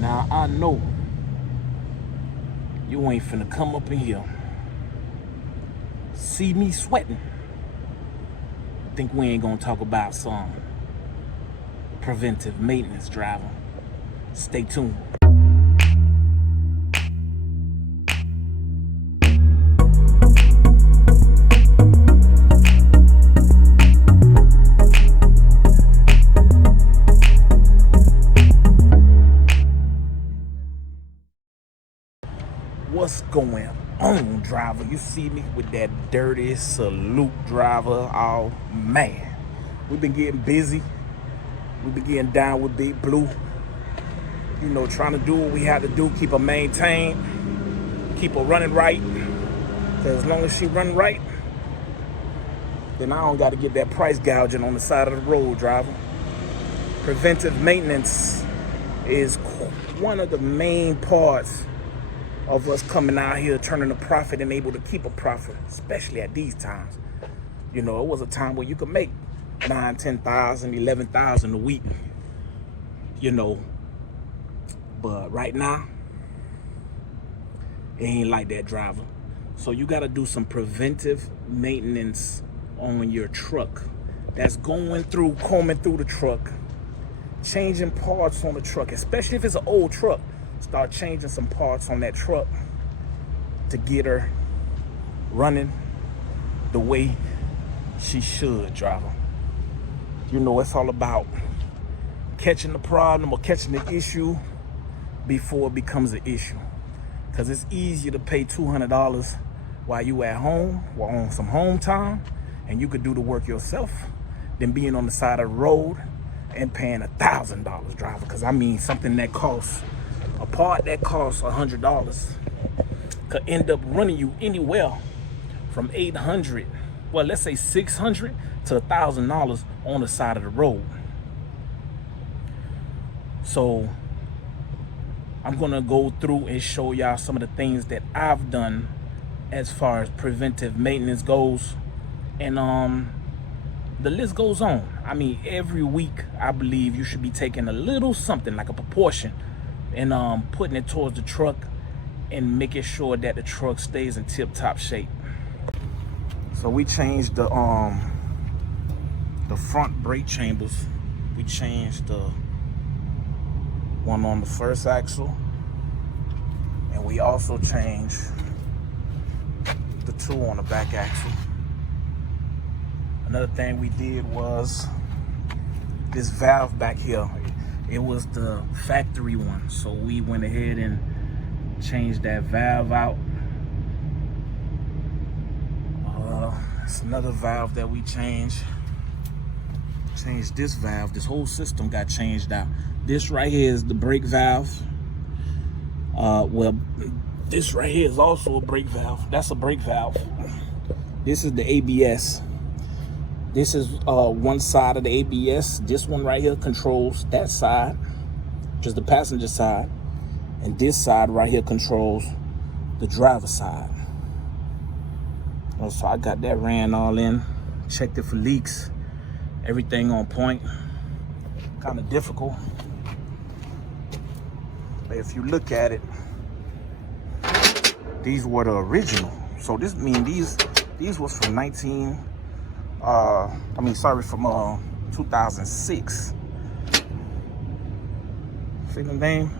Now I know you ain't finna come up in here, see me sweating, think we ain't gonna talk about some preventive maintenance, driver. Stay tuned. What's going on, driver? You see me with that dirty salute, driver. Oh man, we've been getting busy. We've been getting down with Big Blue. You know, trying to do what we have to do, keep her maintained, keep her running right. Cause as long as she run right, then I don't got to get that price gouging on the side of the road, driver. Preventive maintenance is one of the main parts of us coming out here turning a profit and able to keep a profit, especially at these times. You know, it was a time where you could make 9, 10,000, 11,000 a week, you know, but right now it ain't like that, driver. So you got to do some preventive maintenance on your truck. That's going through, combing through the truck, changing parts on the truck, especially if it's an old truck. Start changing some parts on that truck to get her running the way she should, driver. You know, it's all about catching the problem or catching the issue before it becomes an issue. Because it's easier to pay $200 while you at home or on some home time and you could do the work yourself than being on the side of the road and paying $1,000, driver. Because I mean, something that costs a part that costs $100 could end up running you anywhere from $800, well, let's say $600 to $1,000 on the side of the road. So I'm gonna go through and show y'all some of the things that I've done as far as preventive maintenance goes, and the list goes on. I mean, every week I believe you should be taking a little something, like a proportion, and putting it towards the truck and making sure that the truck stays in tip-top shape. So we changed the front brake chambers. We changed the one on the first axle, and we also changed the two on the back axle. Another thing we did was this valve back here. It was the factory one, so we went ahead and changed that valve out. It's another valve that we changed. Changed this valve. This whole system got changed out. This right here is the brake valve. Well, this right here is also a brake valve. That's a brake valve. This is the ABS. This is one side of the ABS. This one right here controls that side, which is the passenger side. And this side right here controls the driver's side. So I got that ran all in, checked it for leaks, everything on point. Kind of difficult. But if you look at it, these were the original. So this means these was from 2006. See the name?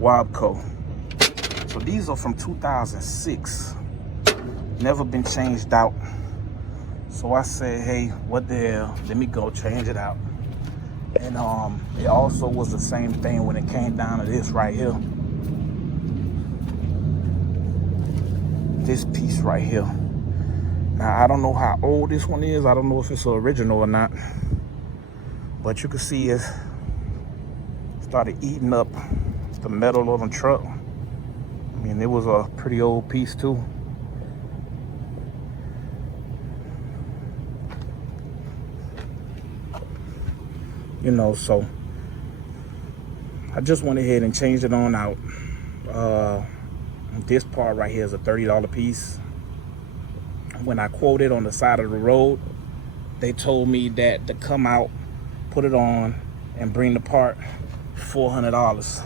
Wabco. So these are from 2006. Never been changed out. So I said, hey, what the hell? Let me go change it out. And it also was the same thing when it came down to this right here. This piece right here. Now, I don't know how old this one is. I don't know if it's original or not. But you can see it started eating up the metal on the truck. I mean, it was a pretty old piece too. You know, so I just went ahead and changed it on out. This part right here is a $30 piece. When I quoted on the side of the road, they told me that to come out, put it on, and bring the part $400.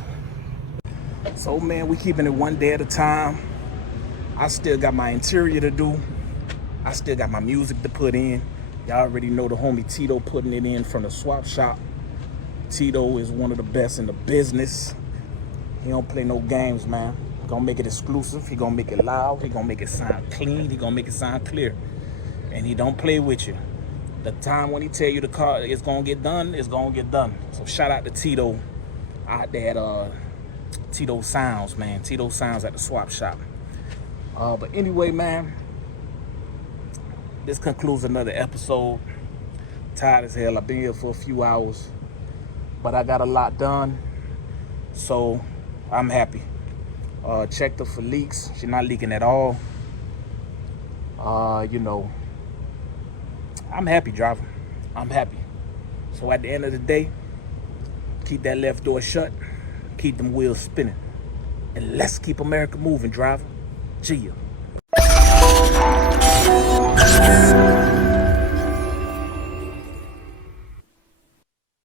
So man, we keeping it one day at a time. I still got my interior to do. I still got my music to put in. Y'all already know the homie Tito putting it in from the swap shop. Tito is one of the best in the business. He don't play no games, man. He gonna make it exclusive. He gonna make it loud. He gonna make it sound clean. He gonna make it sound clear. And he don't play with you. The time when he tell you the car is gonna get done, it's gonna get done. So shout out to Tito out there at Tito Sounds, man. Tito Sounds at the swap shop. But anyway, man, this concludes another episode. Tired as hell. I've been here for a few hours, but I got a lot done, so I'm happy. Checked her for leaks. She's not leaking at all. You know, I'm happy, driver. I'm happy. So at the end of the day, keep that left door shut, keep them wheels spinning, and let's keep America moving, driver. Gia.